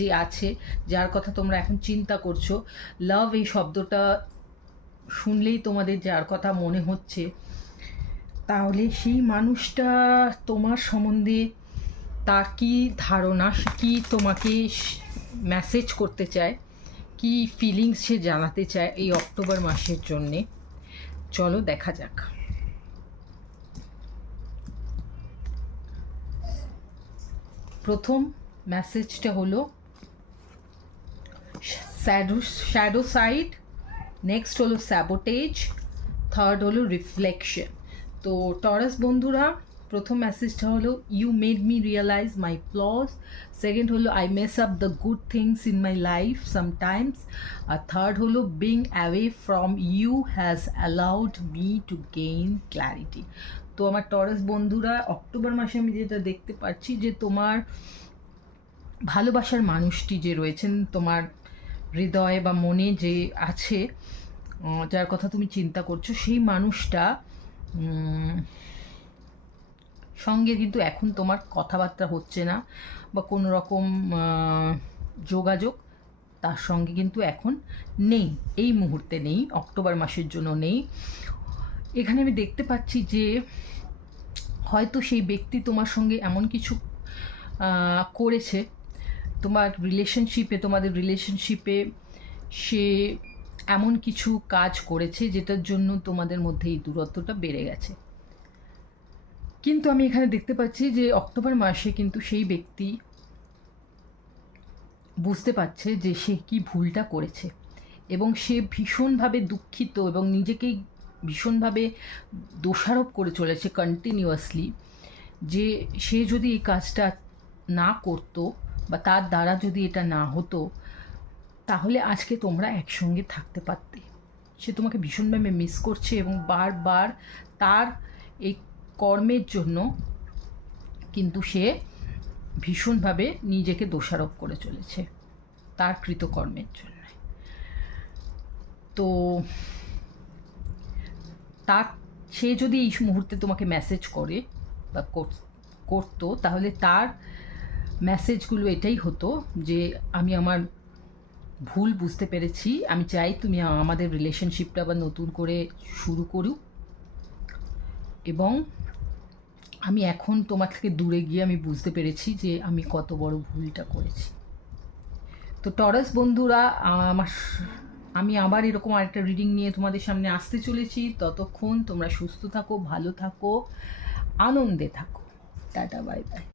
যে আছে, যার কথা তোমরা এখন চিন্তা করছো, লাভ এই শব্দটা শুনলেই তোমাদের যার কথা মনে হচ্ছে, তাহলে সেই মানুষটা তোমার সম্বন্ধে তার কি ধারণা, কি তোমাকে মেসেজ করতে চায়, কি ফিলিংস সে জানাতে চায় এই অক্টোবর মাসের জন্যে, চলো দেখা যাক। প্রথম মেসেজটা হলো শ্যাডো সাইড, নেক্সট হলো স্যাবোটেজ, থার্ড হলো রিফ্লেকশন। তো টরাস বন্ধুরা, প্রথম মেসেজটা হলো you made me realise my flaws, second হলো I mess up the good things in my life sometimes, আর থার্ড হলো being away from you has allowed me to gain clarity. তো আমার টরাস বন্ধুরা, অক্টোবর মাসে আমি যেটা দেখতে পাচ্ছি যে তোমার ভালোবাসার মানুষটি যে রয়েছেন তোমার হৃদয়ে বা মনে যে আছে, যার কথা তুমি চিন্তা করছো, সেই মানুষটা সঙ্গে কিন্তু এখন তোমার কথাবার্তা হচ্ছে না বা কোনো রকম যোগাযোগ তার সঙ্গে কিন্তু এখন নেই, এই মুহূর্তে নেই, অক্টোবর মাসের জন্য নেই। এখানে আমি দেখতে পাচ্ছি যে হয়তো সেই ব্যক্তি তোমার সঙ্গে এমন কিছু করেছে তোমাদের রিলেশনশিপে সে এমন কিছু কাজ করেছে যেটার জন্য তোমাদের মধ্যে এই দূরত্বটা বেড়ে গেছে। কিন্তু আমি এখানে দেখতে পাচ্ছি যে অক্টোবর মাসে কিন্তু সেই ব্যক্তি বুঝতে পারছে যে সে কি ভুলটা করেছে এবং সে ভীষণভাবে দুঃখিত এবং নিজেকেই ভীষণভাবে দোষারোপ করে চলেছে কন্টিনিউয়াসলি, যে সে যদি এই কাজটা না করতো বা তার দ্বারা যদি এটা না হতো তাহলে আজকে তোমরা একসঙ্গে থাকতে পারতে। সে তোমাকে ভীষণভাবে মিস করছে এবং বারবার তার এই কর্মের জন্য কিন্তু সে ভীষণভাবে নিজেকে দোষারোপ করে চলেছে তার কৃতকর্মের জন্য। তো তার সে যদি এই মুহূর্তে তোমাকে মেসেজ করে বা করতো, তাহলে তার মেসেজগুলো এটাই হতো যে আমি আমার ভুল বুঝতে পেরেছি, আমি চাই তুমি আমাদের রিলেশনশিপটা আবার নতুন করে শুরু করুক, এবং আমি এখন তোমার থেকে দূরে গিয়ে আমি বুঝতে পেরেছি যে আমি কত বড় ভুলটা করেছি। তো টরাস বন্ধুরা, আমি আবার এরকম আরেকটা রিডিং নিয়ে তোমাদের সামনে আসতে চলেছি। ততক্ষণ তোমরা সুস্থ থাকো, ভালো থাকো, আনন্দে থাকো। Tata, bye bye.